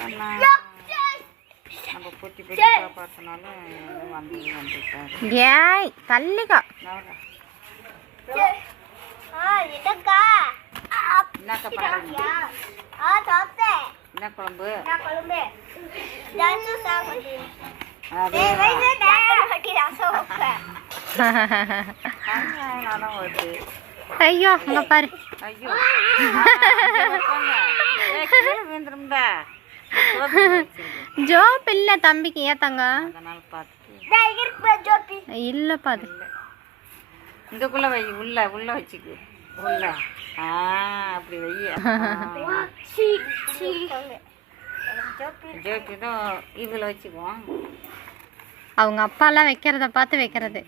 நம்ம பொட்டி பொட்டி காப்பாற்றினால வந்துட்டாரு. ஏய் தள்ளிக்கா. என்ன குழம்பு? ஐயோ அங்க பாரு. ஐயோ ஜோப் இல்ல தம்பிக்கு. ஏத்தாங்க இல்ல பாது இங்கக்குள்ள வை. உள்ள உள்ள வச்சுக்கு. உள்ள அப்படி வை. ஜோப்பி தான் இதில் வச்சுக்குவோம். அவங்க அப்பாலாம் வைக்கிறத பார்த்து வைக்கிறது.